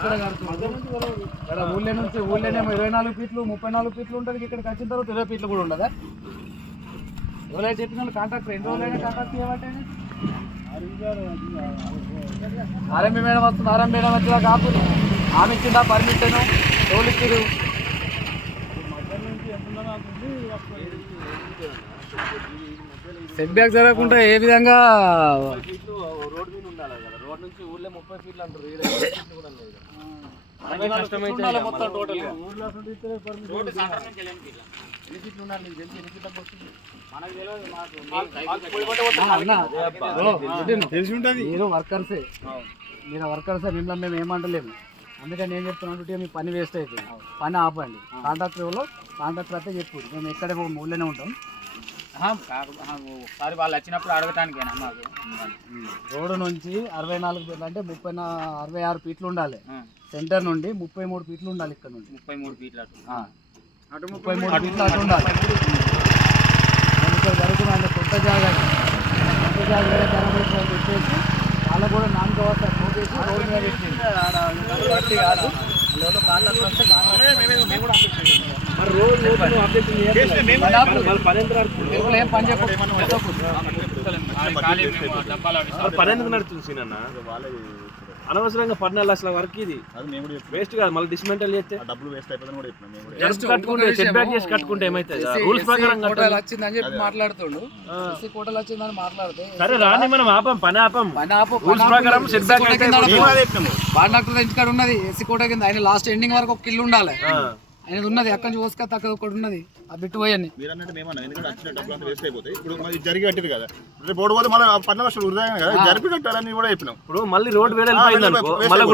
ఇక్కడ కడుతున్నారు ఇక్కడ ఊళ్ళో నుంచి ఊళ్ళోనేమో ఇరవై నాలుగు ఫీట్లు ముప్పై నాలుగు ఫీట్లు ఉంటుంది. ఇక్కడికి వచ్చిన తర్వాత ఇరవై ఫీట్లు కూడా ఉండదా? ఎవరైనా చెప్పిన వాళ్ళు కాంట్రాక్టర్ ఎన్ని రోజులైనా కాంట్రాక్ట్ చేయబట్టే? ఆర్ఎంబి మేడం వస్తుంది ఆర్ఎంబి మేడం వచ్చినా కాపు ఆమె ఇచ్చిందా పర్మిషన్? ఎవరు ఇచ్చారు సెట్ బ్యాక్ జరగకుండా ఏ విధంగా ఫీట్లు రోడ్ మీద ఉండాలి కదా రోడ్ నుంచి ఊర్లో ముప్పై ఫీట్లు అంటారు మొత్తం టోటల్ తెలిసి? ఉంటుంది. మీరు వర్కర్సే. మీరు వర్కర్సే మిమ్మల్ని మేము ఏమంటలేము. అందుకని ఏం చెప్తున్నాను మీ పని వేస్ట్ అయిపోయింది. పని ఆపండి. కాంట్రాక్టర్ ఎవరో కాంట్రాక్టర్ అయితే చెప్పు మేము ఎక్కడ ఊళ్ళోనే ఉంటాం. ఒకసారి వాళ్ళు వచ్చినప్పుడు అడగటానికేనా మాకు? రోడ్డు నుంచి అరవై నాలుగు ఫీట్లు అంటే ముప్పై అరవై ఆరు ఫీట్లు ఉండాలి. సెంటర్ నుండి ముప్పై మూడు ఫీట్లు ఉండాలి ఇక్కడ నుండి. ముప్పై మూడు ఫీట్లు అటు. ముప్పై మూడు ఫీట్లు అటు ఉండాలి. ఇక్కడ జరుగుతున్నా అంటే కొత్త జాగా కొత్త జాగా వేరే జనం పెట్టేసి వాళ్ళకు కూడా నాన్ కవర్ పోగేసి రోడ్డు మీద బట్టి కాదు మేము అవి మరి పని ఎందుకు నడుస్తుంది సీనన్న అనవసరంగా పద్నాలుగు లక్షల వరకు ఇది. వేస్ట్ కాదు మళ్ళీ డిస్మెంటల్ చేస్తే డబ్బులు వేస్ట్ Just కట్టుకుంటే సెట్ బ్యాక్. చేసి కట్టుకుంటే ఏమైతుంది రూల్స్ ప్రకారం వచ్చిందని చెప్పి మాట్లాడుతుండు కోటలు వచ్చిందని మాట్లాడితే సరే రాని మనం ఆపం పని ఆపం పని ఆపు, రూల్స్. ప్రకారం setback కోట అయితే కాంట్రాక్టర్ ఇంటికాడ ఉన్నది ఎస్సీ కోట కింద ఆయన లాస్ట్ ఎండింగ్ వరకు ఒక కిల్లు ఉండాలి ఆయనది ఉన్నది అక్కడి నుంచి పోసుక తక్కువ ఒకటి ఉన్నది. ఆ బిట్టు పోయని మీరు అన్నట్టు మేము అన్నాం ఎందుకంటే వచ్చిన డబ్బులు అంతా వేస్ట్ అయిపోతాయి. ఇప్పుడు మరి ఇది జరిగి కట్టిరు కదా. రేపు బోర్డు పోతే మళ్ళీ పన్నెండు లక్షలు వృధా కదా జరిపి కట్టాలని కూడా చెప్పినాం. ఇప్పుడు మళ్ళీ రోడ్ మళ్ళీ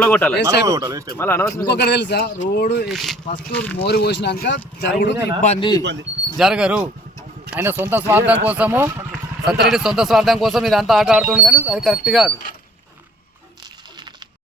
ఇంకొకటి తెలుసా? రోడ్డు ఫస్ట్ మోరి పోసినాక జరుగుడు ఇబ్బంది. ఇబ్బంది. జరగరు. ఆయన సొంత స్వార్థం కోసము సత్యరెడ్డి సొంత స్వార్థం కోసం ఇదంతా ఆట ఆడుతుండు కానీ అది కరెక్ట్ కాదు.